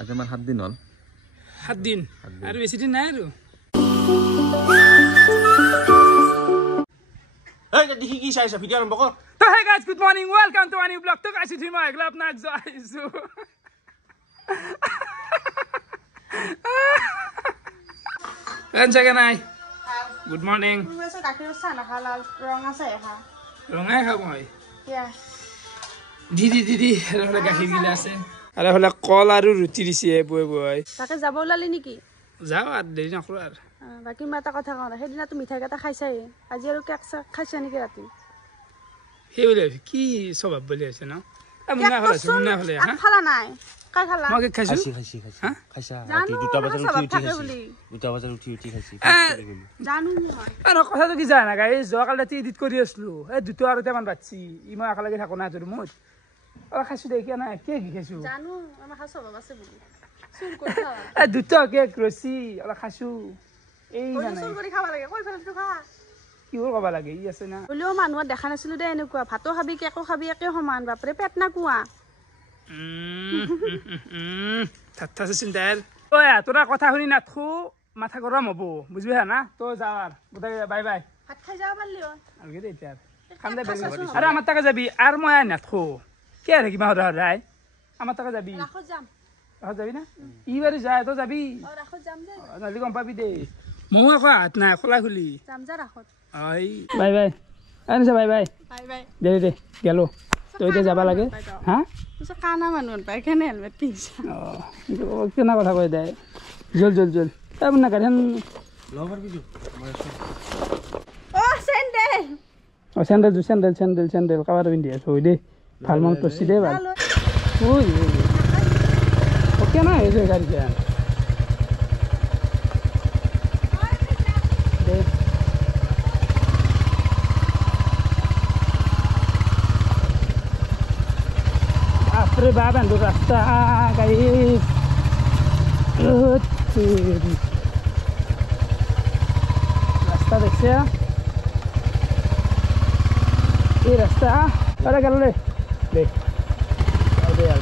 আজ আমাৰ 7 দিন হল 7 দিন আৰ বেশি দিন নাই আৰু এই দেখি কি চাইছ ভিডিও আৰম্ভ কৰ তো hey guys good morning welcome to a new blog তো গাইজ উঠি মই একলা আপোনাক জনাইছো জাগা নাই good morning Masa gakhir sa na halal rong asa ya ha. ৰঙাই খাব মই Ya. দি হলে গাখীৰ গিলা আছে আৰু হলে কল আৰু ৰুটি দিছে বৈ বৈ Take jabo lali niki. যাও আৰু দেৰি নকৰো আৰু Baki mata kotha kona. Hedina tu mithai kata khaisai. Aji aru kek khaisai niki rati. সেই বুলি কি স্বভাৱ বুলি আছে ন মুন্না হলে হা Khala nai. Kai khala. মই খাইছো খাইছি হা খাইছা Janu দুটা বাজার sabab উঠি thake খাইছি boli. দুটা বাজার উঠি খাইছি Janu ni hoy. আৰু কথাটো কি জানা গাই যোৱাকালি ৰাতি এডিট কৰি আছিলো এই দুটা আৰু তেমান বাচ্ছি ইমান একেলগে থাকো না তোৰ মুত খাইছো দেখি নাই কি খাইছো Janu ama kha sabab ase boli. Sur kotha. এই দুটা কেক ৰছি অলপ খাইছো এই Koi জানাই sur kori khaba lage. Koi phela tu kha. কি ক'ব লাগে ই আছে না Boleo manuat দেখা নাছিলো দে এনেকুৱা ভাতো খাবি কেকো খাবি একে সমান বাপৰে পেট না কুয়া ঠাট্টা চিন্তাৰ তই তোৰা কথা শুনি নাথো মাথা গৰম হ'ব বুজিবি না তই যা আৰু গোটাই বাই বাই ভাত খাই যাব পাৰলি হয় আলগে দে এতিয়া খাম দে আৰু আমাৰ তাকে যাবি আৰু মই নাথো কি আৰু কিবা সদায় আমাৰ তাকে যাবি ৰাখো যাম যাবি না ইবাৰে যায় তই যাবি ৰাখো যাম দে নহ'লে গম পাবি দে ময়ো আকৌ হাত নাই খোলা খুলি যাম যা ৰাখো বাই বাই আনিছা বাই বাই বাই বাই দে গেলো তই এতিয়া যাব লাগে হা পিছে কানা মানুহ পাই কেনে হেলমেট পিন্ধিছা কেনা কথা কৈ দে জল আপোনাৰ গাড়ীখন লগৰ বিজু অ চেন্ডেল চেণ্ডেল কাবাৰ পিন্ধি আছো হৈ দেই ভাল মনত পৰছি দেই ভাল ঐ কেনা হৈছে গাড়ীখন Apre baban do rasta guys. Rasta দেখছে এই রাস্তা আরে গেল রে দেখ আরে আর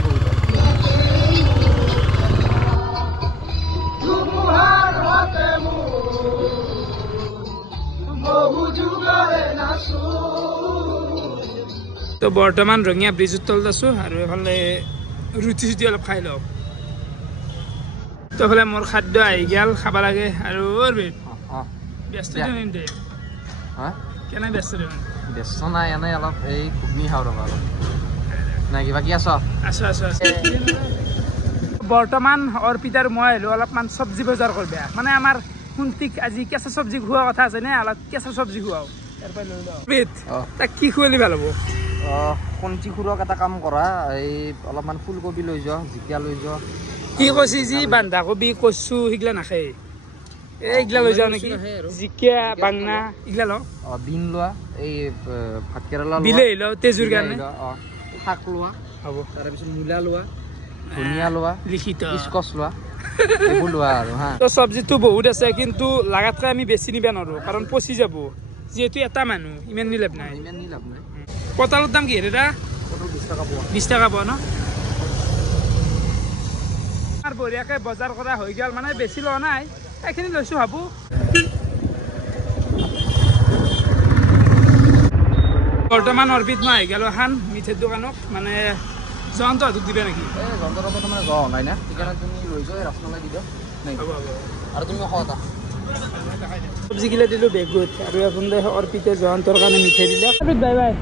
তো বৰ্তমান ৰঙিয়া ব্ৰিজত তলত আছো আৰু এফালে ৰুটি চুটি অলপ খাই লওঁ তো এফালে মোৰ খাদ্য আহি গেল খাব লাগে আৰু ব্যস্ত দে হা কেনে ব্যস্ত দে ব্যস্ত নাই এনে অলপ এই ঘুগনি খাওঁ ৰবা অলপ নাই কিবা কি আছ আছো বৰ্তমান অৰ্পিতাৰ মই আহিলোঁ অলপমান চব্জি বজাৰ কৰিব মানে আমাৰ শুন্তিক আজি কেঁচা চব্জি খোৱা কথা আছে নে অলপ কেঁচা চব্জি খোৱাও তাৰ পৰা লৈ লওঁ তাক কি খুৱালে ভাল হ'ব কণটি খুৰক এটা কাম কৰা এই অলপমান ফুলকবি লৈ যোৱা জিকা লৈ যোৱা কি কৈছি যি বন্ধাকবি কচু সেইগিলা নাখায় এইগিলা লৈ যাওঁ নেকি জিকা বাংনা এইগিলা লওঁ বিন লোৱা এই ভাত কেৰেলা বিলাহী লওঁ তেজুৰ কাৰণে শাক লোৱা হ'ব তাৰপিছত মূলা লোৱা ধনিয়া লোৱা লিখিত স্কচ লোৱা এইবোৰ লোৱা আৰু হা তো চব্জিটো বহুত আছে কিন্তু লাগাতকৈ আমি বেছি নিব নোৱাৰোঁ কাৰণ পচি যাব যিহেতু এটা মানুহ ইমান নিলাভ নাই ইমান নি লাভ নাই পটলৰ দাম কি দাদা পটল 20 টকা পোৱা 20 টকা পোৱা ন আমাৰ বঢ়িয়াকৈ বজাৰ কৰা হৈ গ'ল মানে বেছি লোৱা নাই এইখিনি লৈছোঁ ভাবোঁ বৰ্তমান অৰ্পিত মই আহি গ'লোঁ এখন মিঠাইৰ দোকানত মানে জয়ন্ত হাতক দিবা নেকি এই যন্ত্ৰৰ পৰা তোমাৰ যোৱা নাই না সেইকাৰণে তুমি লৈ যোৱা ৰাচনলাই দি দিওঁ নাই আৰু তুমি খোৱা চব্জিগিলা দিলোঁ বেগত আৰু আপোনাৰ অৰ্পিতে জয়ন্তৰ কাৰণে মিঠাই দিলে অৰ্পিত বাই বাই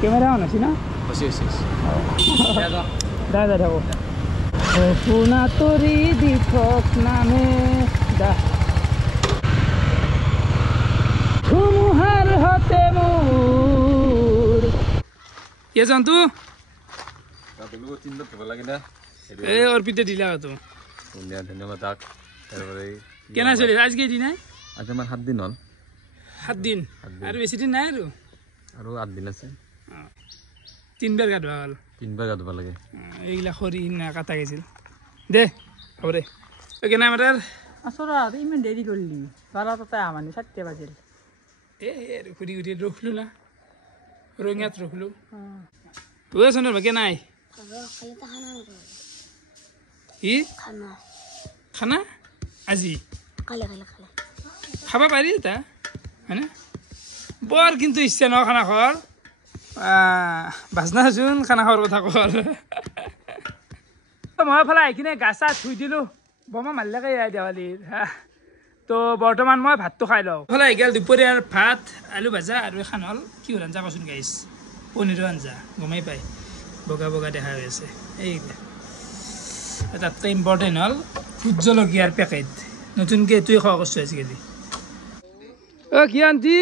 কেমেৰা অন আছে না দা থাকো সোনা তৰি দিঠক নামে দা ধুমুহাৰ হতে মোৰ কে জন্তু এই অৰ্পিতে দিলা তো ধন্যবাদ কেনা চলি আজকে দিন নাই আজ আমাৰ 7 দিন হল 7 দিন আৰু বেছি দিন নাই আৰু 8 দিন আছে 3বাৰ গা ধোৱা হ'ল 3বাৰ গা ধুব লাগে এইগিলা খৰি না কাটা গৈছিল দে হ'ব দে কেনে আমাৰ আচৰত ইমান দেৰি কৰিলি 12টাতে আমানি 7টা বাজিল আৰু ঘূৰি ৰখলো না ৰঙিয়াত ৰখলো তুই আছ ন কেনাই ই খানা খানা আজি কালে কালে কালে খাব পাৰি এটা হয়নে বৰ কিন্তু ইচ্ছা ন খানা খোৱাৰ বাজনাচোন খানা খোৱাৰ কথা কল মই ফালে আহিকিনে গা চা ধুই দিলোঁ বোমা মাৰিলেকে দেৱালীৰ তো বৰ্তমান মই ভাতটো খাই লওঁ ফালে আহি গ'ল দুপৰীয়াৰ ভাত আলু ভাজা আৰু এখন হ'ল কি হ'ল আঞ্জা কচোন গাইছ পনীৰৰ আঞ্জা গমেই পায় বগা বগা দেখা হৈ আছে এইবিলাক তাতকৈ ইম্পৰ্টেণ্ট হ'ল ভোট জলকীয়াৰ পেকেট নতুনকৈ এইটোৱে খোৱা কৰিছোঁ আজিকালি কি আন্টি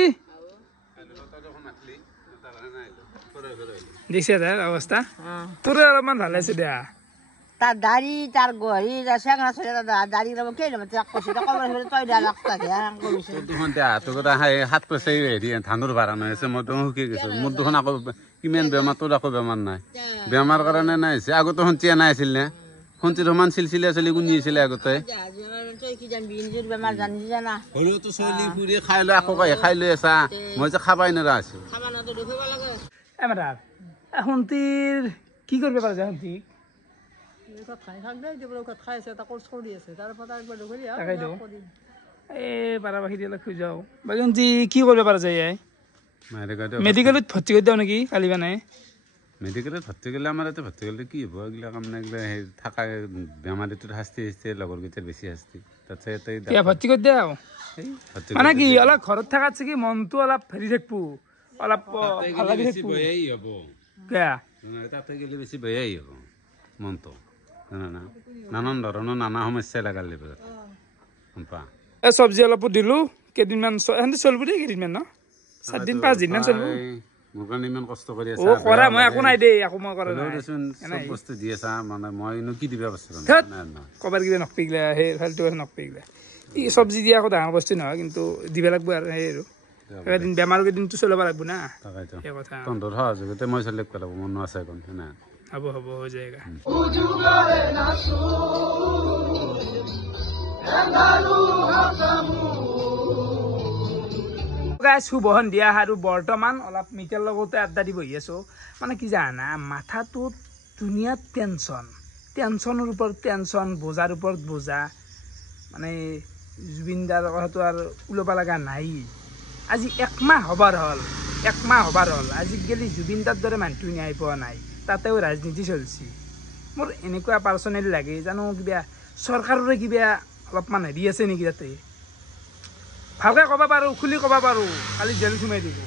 দেখিছে তাৰ অৱস্থা তোৰে অলপমান ভাল আছে দিয়া তাৰ দাড়ি তাৰ গড়ি সেখানে ছেলে দাড়ি কে হাত পইচা হেৰি ধানৰ ভাড়া নাই আছে মই শুকি গৈছো মোৰ দুখন আকৌ কিমান বেমাৰ তোৰ আকৌ বেমাৰ নাই বেমাৰ কাৰণে নাই হৈছে আগতে সন্তীয়া নাই আছিল নে সন্তীৰ সমান চিলচিলা চলি গুণি আছিলে আগতে বেমাৰ জানি জানা হ'লেওতো চলি ফুৰি খাই লৈ আকৌ খাই লৈ আছা মই যে খাবাই নৰা আছো এমাৰ সন্তীৰ কি কৰিব পাৰে যে সন্তীক এই পাৰাবাসী দিলে খুজ যাওঁ বাকী সন্তি কি কৰিব পৰা যায় মেডিকেলত ভৰ্তি কৰি দিওঁ নেকি কালি মানে মেডিকেলত ভৰ্তি কৰিলে আমাৰ ইয়াতে ভৰ্তি কৰিলে কি হ'ব এইগিলা কাম নাই এইগিলা সেই থকা বেমাৰীটোৰ শাস্তি হৈছে লগৰকেইটাৰ বেছি শাস্তি তাতে ভৰ্তি কৰি দিয়া মানে কি অলপ ঘৰত থকাত কি মনটো অলপ হেৰি থাকিব অলপ ভাল লাগি থাকিব তাতে গ'লে বেছি বেয়াই হ'ব মনটো নানান ধৰণৰ নানা সমস্যাই লগাল দিব এই চব্জি অলপো দিলোঁ কেইদিনমান সিহঁতে চলিব দেই কেইদিনমান ন 4 দিন 5 দিনমান চলিব মোৰ কাৰণে ইমান কষ্ট কৰি আছে কৰা মই একো নাই দেই একো মই কৰা নাই চব বস্তু দি আছা মানে মইনো কি দিবা বস্তু ক'বাৰ কিবা নকপিগলা সেই ফালতু নকপিগলা ই চব্জি দিয়া আকৌ ডাঙৰ বস্তু নহয় কিন্তু দিব লাগিব আৰু সেই আৰু এদিন বেমাৰ কেইদিনটো চলাব লাগিব না সেই কথা তহঁতৰ সহযোগতে মই চলিব পেলাব মন আছে এখন না হ'ব হ'ব হৈ যায়গা শুভ সন্ধিয়া আৰু বৰ্তমান অলপ মিঠাৰ লগতে আড্ডা দি বহি আছোঁ মানে কি জানা মাথাটোত ধুনীয়া টেনশ্যনৰ ওপৰত টেনশ্যন বোজাৰ ওপৰত বোজা মানে জুবিন দাৰ কথাটো আৰু ওলাব লগা নাই আজি একমাহ হবাৰ হ'ল আজিকালি জুবিন দাৰ দৰে মানুহটো ন্যায় পোৱা নাই তাতেও ৰাজনীতি চলিছে মোৰ এনেকুৱা পাৰ্চনেলি লাগে জানো কিবা চৰকাৰৰে কিবা অলপমান হেৰি আছে নেকি তাতে ভালকৈ ক'ব পাৰোঁ খুলি ক'ব পাৰোঁ খালি জেল সোমাই দিব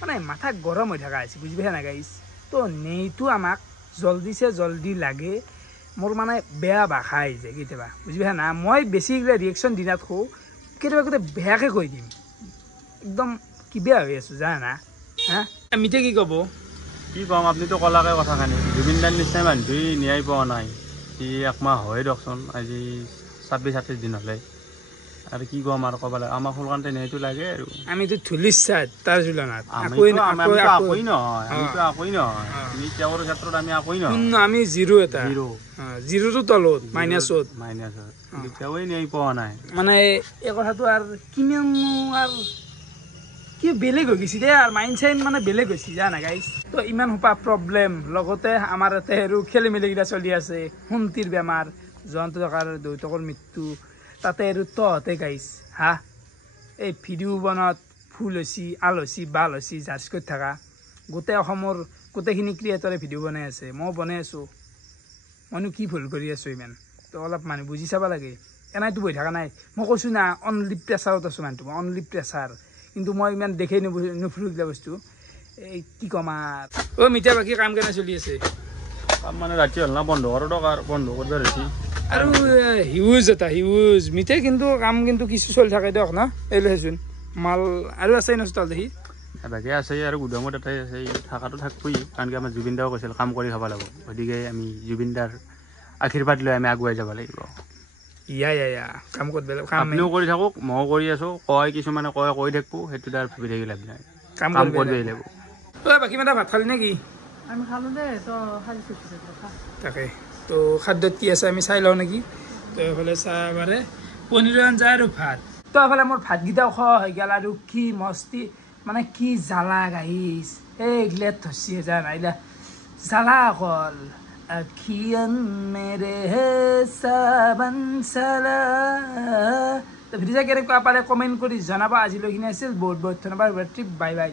মানে মাথা গৰম হৈ থকা হৈছে বুজি পাইছা না গাইছ তো নেইটো আমাক জল্দি লাগে মোৰ মানে বেয়া ভাষা আহি যায় কেতিয়াবা বুজি পাইছা না মই বেছি এইগিলা ৰিয়েকশ্যন দি নাথাকোঁ কেতিয়াবা বেয়াকৈ কৈ দিম একদম কিবা হৈ আছোঁ জানা না হা মিঠে কি ক'ব কি ক'ম আপুনিতো ক'লাকে কথাখিনি জুবিন দাৰ নিচিনা মানুহটোৱে ন্যায় পোৱা নাই সি একমাহ হয় দিয়কচোন আজি 26-28 দিন হ'লে আৰু কি ক'ম আৰু ক'ব লাগে আমাক সোনকালে ন্যায়টো লাগে আৰু আমিতো ধুলিৰ চাই তাৰ তুলনাত আকোই নহয় আমি তেওঁৰ ক্ষেত্ৰত আমি আকোই নহয় আমি জিৰ'টো তলত মাইনাছত তেওঁৱেই ন্যায় পোৱা নাই মানে এই কথাটো আৰু কিমান আৰু কি বেলেগ হৈ গৈছে দেই আৰু মাইণ্ড চাইন মানে বেলেগ হৈছে জানা গাইছ তো ইমান সোপা প্ৰব্লেম লগতে আমাৰ ইয়াতে আৰু খেলি মেলিকেইটা চলি আছে সুন্তিৰ বেমাৰ জয়ন্ত ডেকাৰ দেউতাকৰ মৃত্যু তাতে আৰু তহঁতে গাইছ হা এই ভিডিঅ' বনাত ফুল হৈছি আল হৈছি বাল হৈছি জাৰ্জ কৰি থকা গোটেই অসমৰ গোটেইখিনি ক্ৰিয়েটৰে ভিডিঅ' বনাই আছে ময়ো বনাই আছোঁ মইনো কি ভুল কৰি আছোঁ ইমান তো অলপ মানুহ বুজি চাব লাগে এনেইতো বহি থকা নাই মই কৈছোঁ না অনলি প্ৰেছাৰত আছোঁ মানুহটো মই অনলি প্ৰেছাৰ কিন্তু মই ইমান দেখেই নুফুৰো এইগিলা বস্তু এই কি ক'ম আৰু মিঠা বাকী কাম কেনে চলি আছে কাম মানে ৰাতি হ'ল না বন্ধ কৰোঁ টকাৰ বন্ধ কৰিব ধৰিছি আৰু হিউজ মিঠে কিন্তু কাম কিন্তু কিছু চলি থাকে দিয়ক না এইলৈচোন মাল আৰু আছে নষ্টাল দেখি বাকী আছে আৰু গুদামত এটাই আছে থকাটো থাকবই কাৰণ কি আমাৰ জুবিন দাও কৈছিল কাম কৰি খাব লাগিব গতিকে আমি জুবিন দাৰ আশীৰ্বাদ লৈ আমি আগুৱাই যাব লাগিব কাম কৰিব আপুনিও কৰি থাকক ময়ো কৰি আছোঁ কয় কিছুমানে কৈ থাকবো সেইটো তাৰ ভাবি থাকি লাভ নাই কাম কৰিবই লাগিব বাকী মানে ভাত খালি নেকি আমি খালো দে তো তাকে তো খাদ্যত কি আছে আমি চাই লওঁ নেকি তো এইফালে চাহ বাৰে পনীৰৰ আঞ্জা আৰু ভাত তো এইফালে মোৰ ভাতকেইটাও খোৱা হৈ গ'ল আৰু কি মস্তি মানে কি জ্বালা গাইছ এইগিলাত ধৰছি জানা এইগিলা জ্বালা অকল আখিয়ান মেৰে চাবান চালা। ভিডিঅ' কেনেকুৱা পালে কমেণ্ট কৰি জনাব। আজিলৈখিনি আছিল বহুত বহুত ধন্যবাদ। Bye bye.